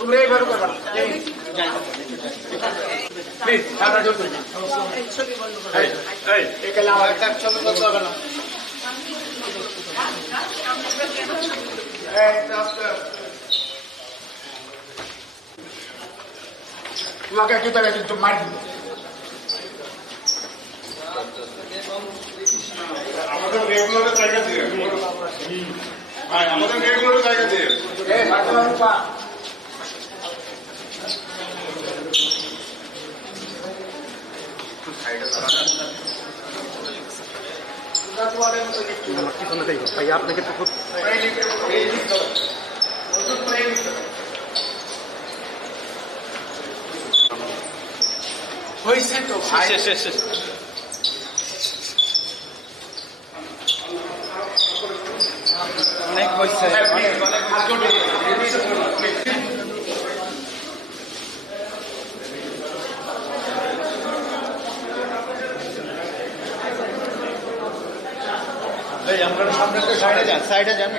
তোমরা এইভাবে করবা। প্লিজ সারা জোর করে। এই, এই, আমার একটা ছবি করতে হবে না। তোমাকে একটু তাহলে একটু মার দিব। আমাদের রেগুলারের জায়গা দিয়ে। হ্যাঁ আমাদের রেগুলারের জায়গা দিয়ে। আপনাকে তো হয়েছে তো ভাই। অনেক হয়েছে। আপনারা সামনে তো সাইডে যান সাইডে যান।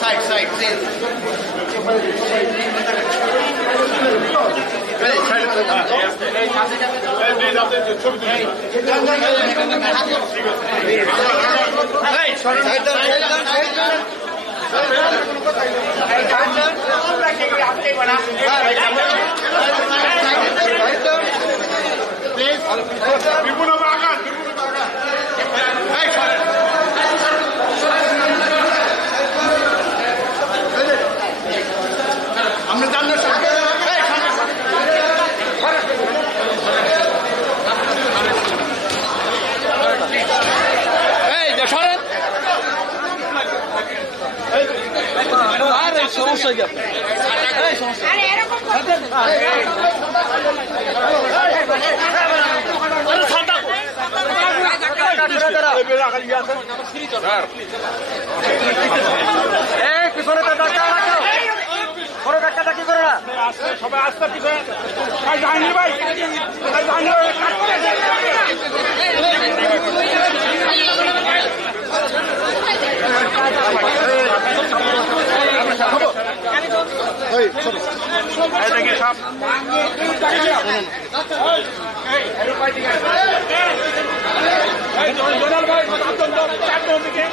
সাইড সাইড বিপুল विपुल সমস্যা কি আপনার পিছনে তো ডাক্তার রাখো বড় ডাক্তারটা কি করে না। সবাই আস্তে পিছনে ভাই চারজন দিকে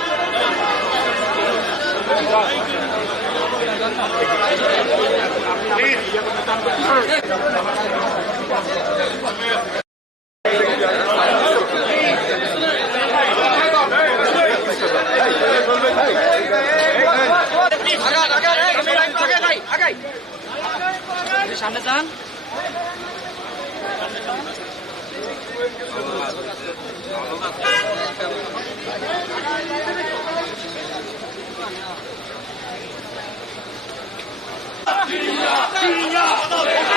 সামনে যান Yeah!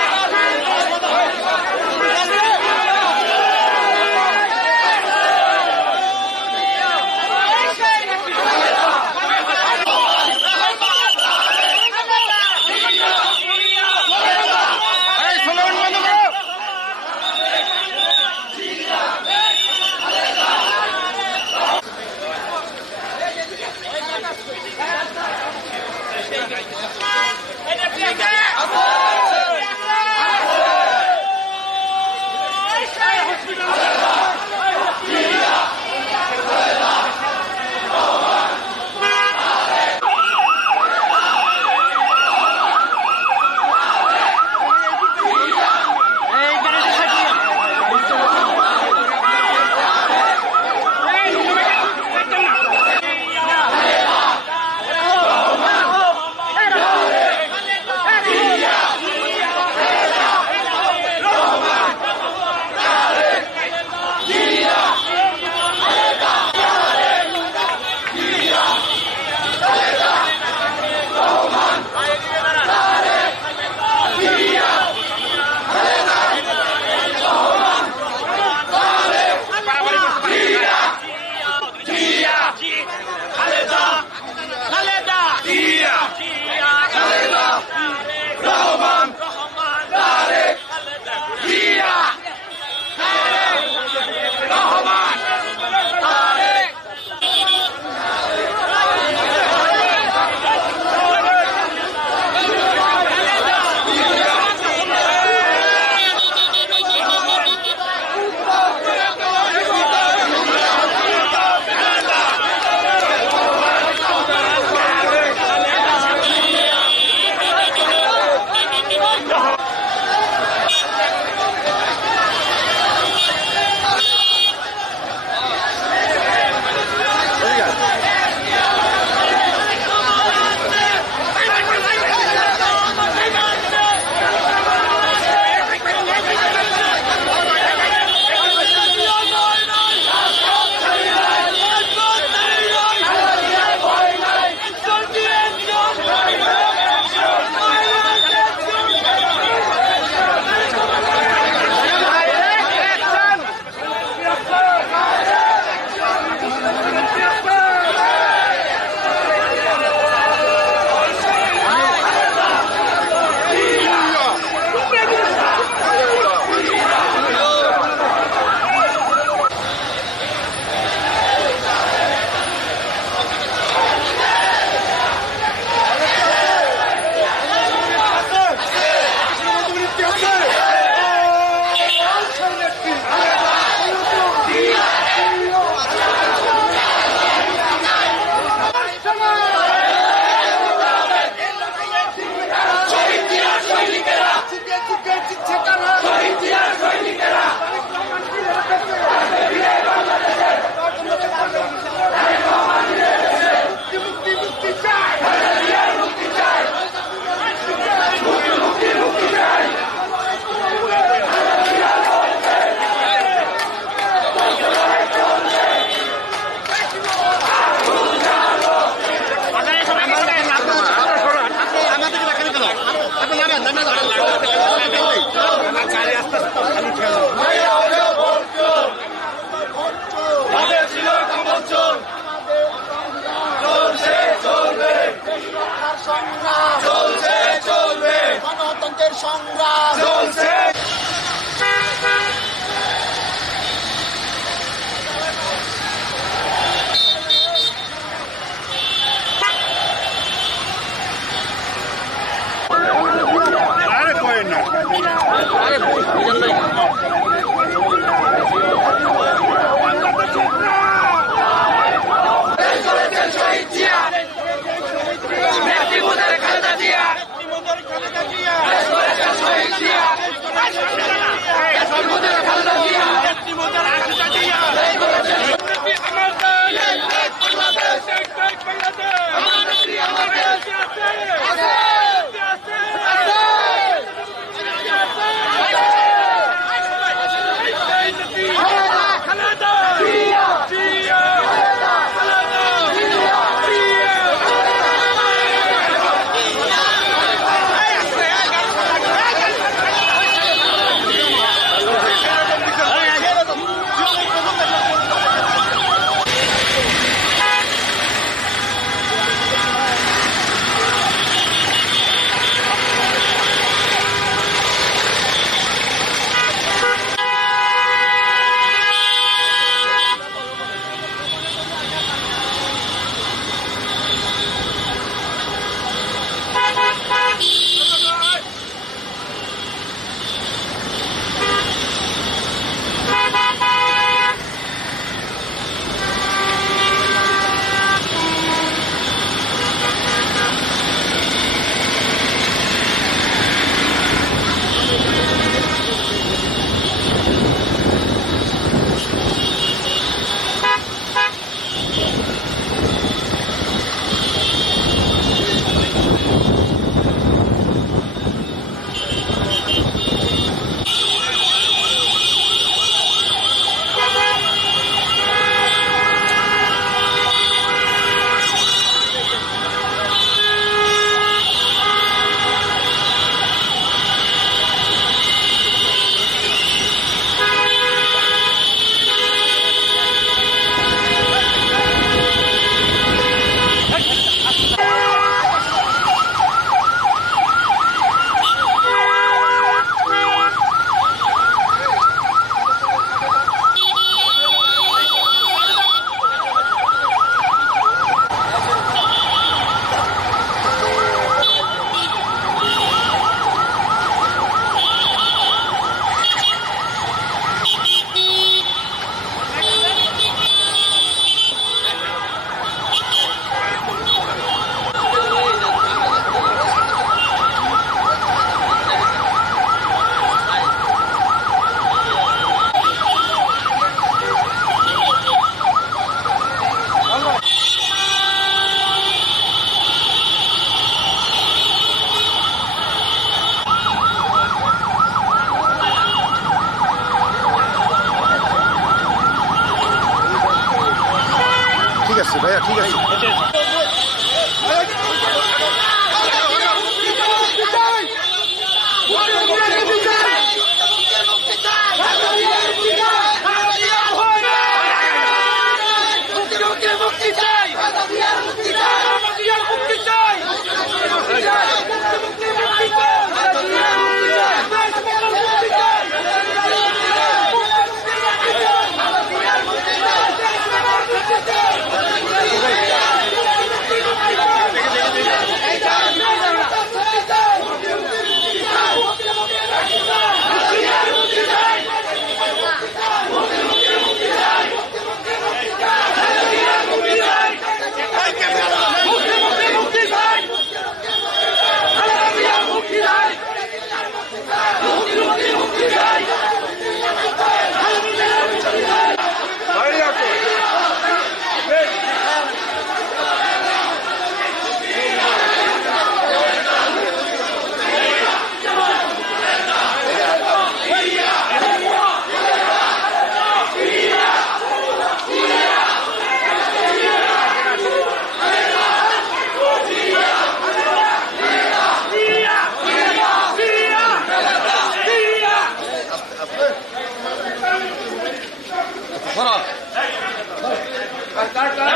सरकार का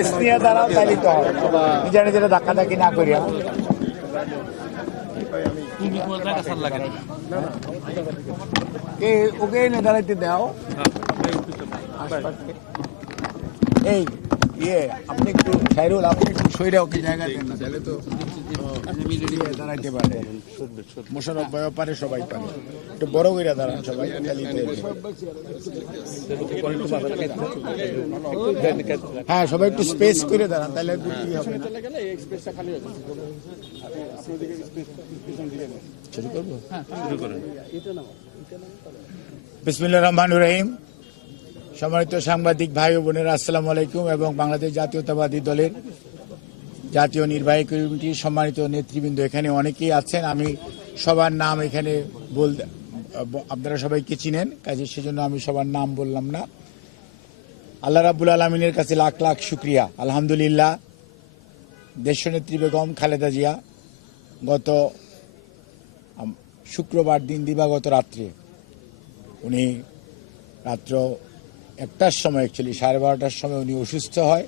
স্পেস নিয়ে দাঁড়াও হবে। নিজেরা নিজেরা ধাক্কা না করিয়া। এই ইয়ে আপনি একটু সাইরুল আপনি একটু সইরা ওকে জায়গা দেন না, তাহলে তো দাঁড়াইতে পারে মোশারফ ভাইও পারে সবাই পারে একটু বড় করে দাঁড়ান সবাই হ্যাঁ সবাই একটু স্পেস করে দাঁড়ান তাহলে কি হবে শুরু করব বিসমিল্লাহ রহমান রহিম। সম্মানিত সাংবাদিক ভাই বোনেরা, আসসালামু আলাইকুম এবং বাংলাদেশ জাতীয়তাবাদী দলের জাতীয় নির্বাহী কমিটির সম্মানিত নেতৃবৃন্দ এখানে অনেকেই আছেন। আমি সবার নাম এখানে বল আপনারা সবাইকে চিনেন, কাজে সেজন্য আমি সবার নাম বললাম না। আল্লাহ রাবুল আলমিনের কাছে লাখ লাখ শুক্রিয়া। আলহামদুলিল্লাহ। দেশনেত্রী বেগম খালেদা জিয়া গত শুক্রবার দিন দিবাগত রাত্রে, উনি রাত্র একটার সময় অ্যাকচুয়ালি সাড়ে বারোটার সময় উনি অসুস্থ হয়।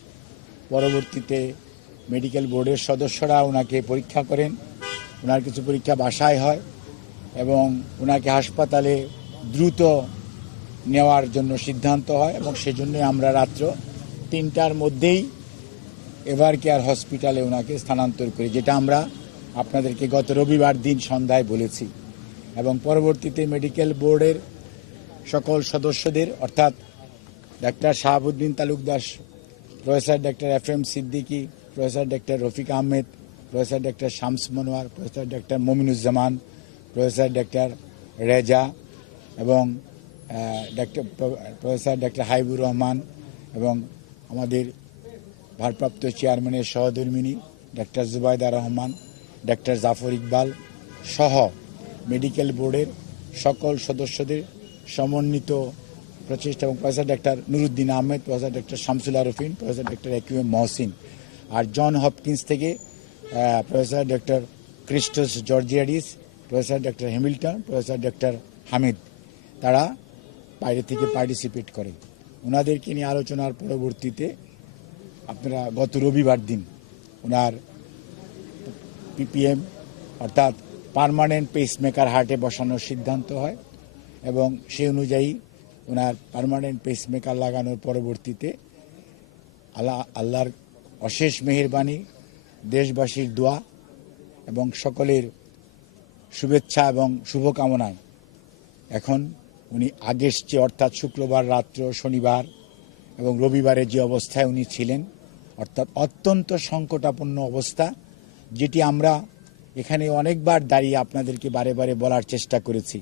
পরবর্তীতে মেডিকেল বোর্ডের সদস্যরা ওনাকে পরীক্ষা করেন। ওনার কিছু পরীক্ষা বাসায় হয় এবং ওনাকে হাসপাতালে দ্রুত নেওয়ার জন্য সিদ্ধান্ত হয় এবং সেজন্য আমরা রাত্র তিনটার মধ্যেই এভার কেয়ার হসপিটালে ওনাকে স্থানান্তর করি, যেটা আমরা আপনাদেরকে গত রবিবার দিন সন্ধ্যায় বলেছি। এবং পরবর্তীতে মেডিকেল বোর্ডের সকল সদস্যদের, অর্থাৎ doctor Shahabuddin Talukdas professor doctor F M Siddiqui professor doctor Rafiq Ahmed, professor doctor Shams Monowar, professor doctor Mominuzzaman, professor doctor Reza এবং doctor professor doctor Haibur Rahman এবং আমাদের ভারপ্রাপ্ত চেয়ারম্যানের সহধর্মিনী ডাক্তার জুবাইদা রহমান ডাক্তার জাফর ইকবাল সহ মেডিকেল বোর্ডের সকল সদস্যদের সমন্বিত প্রচেষ্টা এবং professor doctor Nuruddin Ahmed, professor doctor Shamsul Arefin professor doctor AQ Mohsin আর জন হপকিন্স থেকে professor doctor Christos Georgiadis professor doctor Hamilton, professor doctor Hamid, তারা বাইরে থেকে পার্টিসিপেট করে। ওনাদেরকে নিয়ে আলোচনার পরবর্তীতে আপনারা গত রবিবার দিন ওনার পিপিএম অর্থাৎ পার্মানেন্ট পেসমেকার হার্টে বসানোর সিদ্ধান্ত হয় এবং সেই অনুযায়ী ওনার পার্মানেন্ট পেসমেকার লাগানোর পরবর্তীতে আল্লাহ আল্লাহর অশেষ মেহেরবানি, দেশবাসীর দোয়া এবং সকলের শুভেচ্ছা এবং শুভকামনায়। এখন উনি আগের চেয়ে অর্থাৎ শুক্রবার রাত্র, শনিবার এবং রবিবারে যে অবস্থায় উনি ছিলেন, অর্থাৎ অত্যন্ত সংকটাপন্ন অবস্থা, যেটি আমরা এখানে অনেকবার দাঁড়িয়ে আপনাদেরকে বারে বারে বলার চেষ্টা করেছি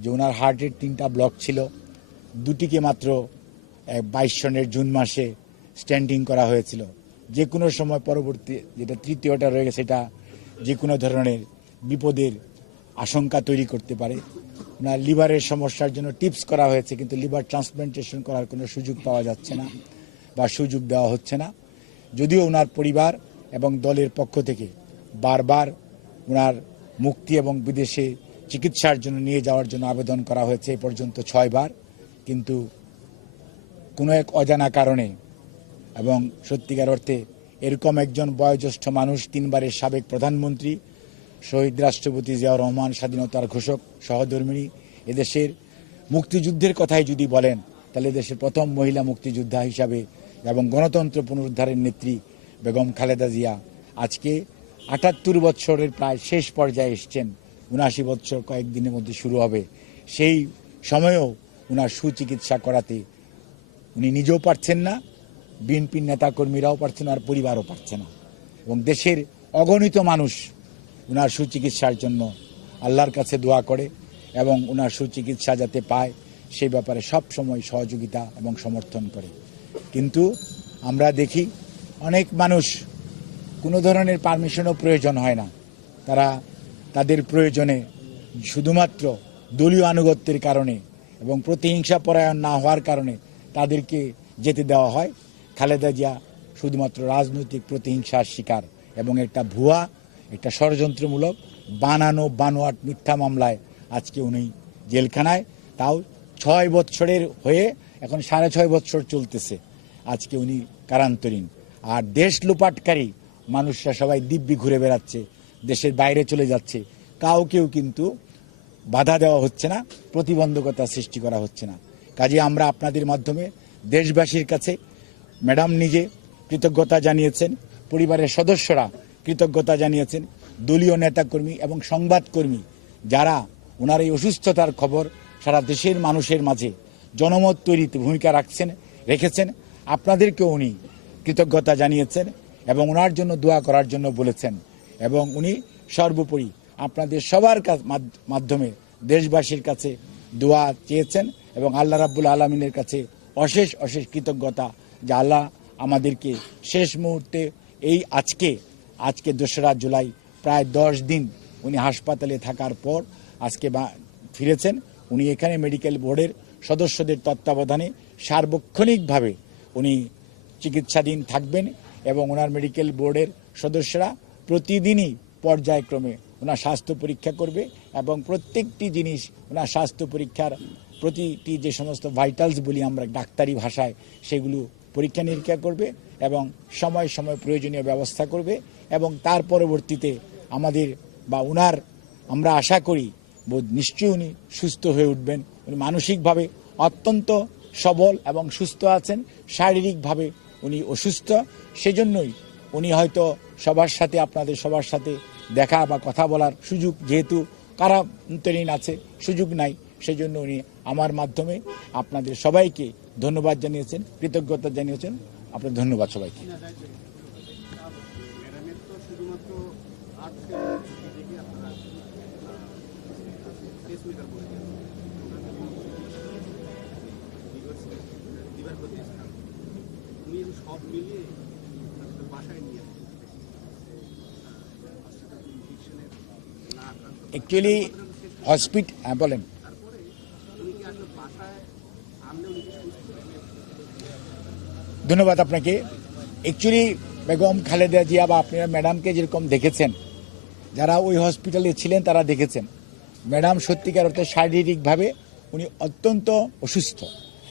যে ওনার হার্টের তিনটা ব্লক ছিল, দুটিকে মাত্র বাইশ সনের জুন মাসে স্ট্যান্ডিং করা হয়েছিল। যে কোনো সময় পরবর্তী যেটা তৃতীয়টা রয়ে গেছে সেটা যে কোনো ধরনের বিপদের আশঙ্কা তৈরি করতে পারে। ওনার লিভারের সমস্যার জন্য টিপস করা হয়েছে, কিন্তু লিভার ট্রান্সপ্লান্টেশন করার কোনো সুযোগ পাওয়া যাচ্ছে না বা সুযোগ দেওয়া হচ্ছে না। যদিও ওনার পরিবার এবং দলের পক্ষ থেকে বারবার ওনার মুক্তি এবং বিদেশে চিকিৎসার জন্য নিয়ে যাওয়ার জন্য আবেদন করা হয়েছে এ পর্যন্ত ছয়বার, কিন্তু কোনো এক অজানা কারণে এবং সত্যিকার অর্থে এরকম একজন বয়োজ্যেষ্ঠ মানুষ তিনবারের সাবেক প্রধানমন্ত্রী, শহীদ রাষ্ট্রপতি জিয়াউর রহমান, স্বাধীনতার ঘোষক, সহধর্মিণী, এদেশের মুক্তিযুদ্ধের কথাই যদি বলেন, তাহলে দেশের প্রথম মহিলা মুক্তিযোদ্ধা হিসাবে এবং গণতন্ত্র পুনরুদ্ধারের নেত্রী বেগম খালেদা জিয়া আজকে আটাত্তর বছরের প্রায় শেষ পর্যায়ে এসছেন। উনআশি বছর কয়েকদিনের মধ্যে শুরু হবে। সেই সময়েও ওনার সুচিকিৎসা করাতে উনি নিজেও পারছেন না। বিএনপির নেতাকর্মীরাও পারছে না আর পরিবারও পারছে না। এবং দেশের অগণিত মানুষ ওনার সুচিকিৎসার জন্য আল্লাহর কাছে দোয়া করে এবং ওনার সুচিকিৎসা যাতে পায় সেই ব্যাপারে সব সময় সহযোগিতা এবং সমর্থন করে। কিন্তু আমরা দেখি অনেক মানুষ কোনো ধরনের পারমিশনও প্রয়োজন হয় না। তারা তাদের প্রয়োজনে শুধুমাত্র দলীয় আনুগত্যের কারণে এবং প্রতিহিংসা পরায়ণ না হওয়ার কারণে তাদেরকে যেতে দেওয়া হয়। খালেদা জিয়া শুধুমাত্র রাজনৈতিক প্রতিহিংসার শিকার এবং একটা ভুয়া, একটা ষড়যন্ত্রমূলক বানানো বানোয়াট মিথ্যা মামলায় আজকে উনি জেলখানায়। তাও ছয় বৎসরের হয়ে এখন সাড়ে ছয় বৎসর চলতেছে আজকে উনি কারান্তরীণ। আর দেশ লুপাটকারী মানুষরা সবাই দিব্যি ঘুরে বেড়াচ্ছে, দেশের বাইরে চলে যাচ্ছে। কাউকেও কিন্তু বাধা দেওয়া হচ্ছে না, প্রতিবন্ধকতা সৃষ্টি করা হচ্ছে না। কাজে আমরা আপনাদের মাধ্যমে দেশবাসীর কাছে ম্যাডাম নিজে কৃতজ্ঞতা জানিয়েছেন, পরিবারের সদস্যরা কৃতজ্ঞতা জানিয়েছেন, দলীয় নেতাকর্মী এবং সংবাদকর্মী যারা ওনার এই অসুস্থতার খবর সারা দেশের মানুষের মাঝে জনমত তৈরিতে ভূমিকা রাখছেন, রেখেছেন। আপনাদেরকেও উনি কৃতজ্ঞতা জানিয়েছেন এবং ওনার জন্য দোয়া করার জন্য বলেছেন এবং উনি সর্বোপরি আপনাদের সবার মাধ্যমে দেশবাসীর কাছে দোয়া চেয়েছেন এবং আল্লাহ রাব্বুল আলমিনের কাছে অশেষ অশেষ কৃতজ্ঞতা আল্লাহ আমাদেরকে শেষ মুহূর্তে এই আজকে আজকে দোসরা জুলাই, প্রায় দশ দিন উনি হাসপাতালে থাকার পর আজকে ফিরেছেন। উনি এখানে মেডিকেল বোর্ডের সদস্যদের তত্ত্বাবধানে সার্বক্ষণিকভাবে উনি চিকিৎসাধীন থাকবেন এবং ওনার মেডিকেল বোর্ডের সদস্যরা প্রতিদিনই পর্যায়ক্রমে ওনার স্বাস্থ্য পরীক্ষা করবে এবং প্রত্যেকটি জিনিস ওনার স্বাস্থ্য পরীক্ষার প্রতিটি যে সমস্ত ভাইটালস বলি আমরা ডাক্তারি ভাষায় সেগুলো পরীক্ষা নিরীক্ষা করবে এবং সময় সময় প্রয়োজনীয় ব্যবস্থা করবে এবং তার পরবর্তীতে আমাদের বা উনার, আমরা আশা করি বোধ নিশ্চয়ই উনি সুস্থ হয়ে উঠবেন। উনি মানসিকভাবে অত্যন্ত সবল এবং সুস্থ আছেন, শারীরিকভাবে উনি অসুস্থ। সেজন্যই উনি হয়তো সবার সাথে, আপনাদের সবার সাথে দেখা বা কথা বলার সুযোগ যেহেতু কারান্তরীণ আছে, সুযোগ নাই, সেজন্য উনি আমার মাধ্যমে আপনাদের সবাইকে ধন্যবাদ জানিয়েছেন কৃতজ্ঞতা জানিয়েছেন। আপনার ধন্যবাদ সবাইকে। অ্যাকচুয়ালি হসপিটাল বলেন ধন্যবাদ আপনাকে। অ্যাকচুয়ালি বেগম খালেদা জিয়া বা আপনারা ম্যাডামকে যেরকম দেখেছেন, যারা ওই হসপিটালে ছিলেন তারা দেখেছেন। ম্যাডাম সত্যিকার অর্থে শারীরিকভাবে উনি অত্যন্ত অসুস্থ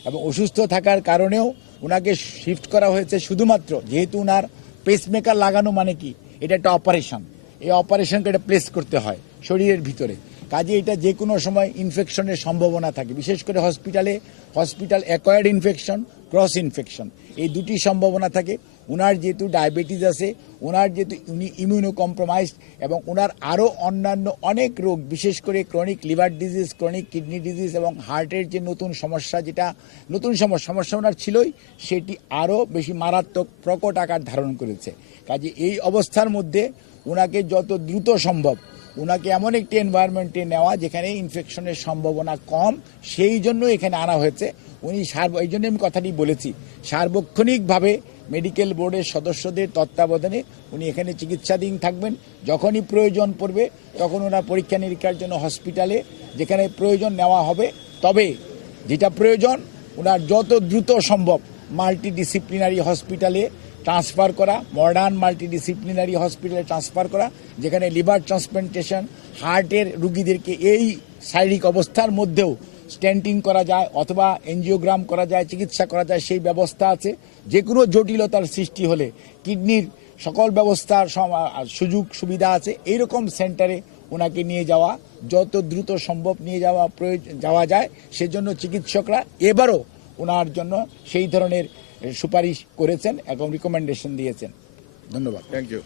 এবং অসুস্থ থাকার কারণেও ওনাকে শিফট করা হয়েছে শুধুমাত্র যেহেতু ওনার পেসমেকার লাগানো মানে কি? এটা একটা অপারেশন এই অপারেশনকে এটা প্লেস করতে হয় শরীরের ভিতরে। কাজে এটা যে কোনো সময় ইনফেকশনের সম্ভাবনা থাকে। বিশেষ করে হসপিটালে hospital acquired infection cross infection এই দুটি সম্ভাবনা থাকে। ওনার যেহেতু ডায়াবেটিস আছে ওনার যেহেতু উনি ইমিউনো কম্প্রোমাইজ এবং ওনার আরও অন্যান্য অনেক রোগ, বিশেষ করে chronic liver disease chronic kidney disease এবং হার্টের যে নতুন সমস্যা, যেটা নতুন সমস্যা সমস্যা ওনার ছিলই, সেটি আরও বেশি মারাত্মক প্রকট আকার ধারণ করেছে। কাজে এই অবস্থার মধ্যে ওনাকে যত দ্রুত সম্ভব ওনাকে এমন একটি এনভায়রনমেন্টে নেওয়া যেখানে ইনফেকশনের সম্ভাবনা কম, সেই জন্য এখানে আনা হয়েছে। উনি সার্ব এই জন্য আমি কথাটি বলেছি। সার্বক্ষণিকভাবে মেডিকেল বোর্ডের সদস্যদের তত্ত্বাবধানে উনি এখানে চিকিৎসাধীন থাকবেন। যখনই প্রয়োজন পড়বে, তখন ওনার পরীক্ষা নিরীক্ষার জন্য হসপিটালে যেখানে প্রয়োজন নেওয়া হবে। তবে যেটা প্রয়োজন ওনার যত দ্রুত সম্ভব মাল্টি ডিসিপ্লিনারি হসপিটালে ট্রান্সফার করা মডার্ন মাল্টিডিসিপ্লিনারি হসপিটালে ট্রান্সফার করা, যেখানে লিভার ট্রান্সপ্লান্টেশন হার্টের রুগীদেরকে এই শারীরিক অবস্থার মধ্যেও স্ট্যান্টিং করা যায় অথবা এনজিওগ্রাম করা যায়, চিকিৎসা করা যায়, সেই ব্যবস্থা আছে। যে কোনো জটিলতার সৃষ্টি হলে কিডনির সকল ব্যবস্থার সুযোগ সুবিধা আছে। এইরকম সেন্টারে ওনাকে নিয়ে যাওয়া, যত দ্রুত সম্ভব নিয়ে যাওয়া প্রয়োজন যাওয়া যায়, সেজন্য চিকিৎসকরা এবারও ওনার জন্য সেই ধরনের সুপারিশ করেছেন এবং রিকমেন্ডেশন দিয়েছেন। ধন্যবাদ। Thank you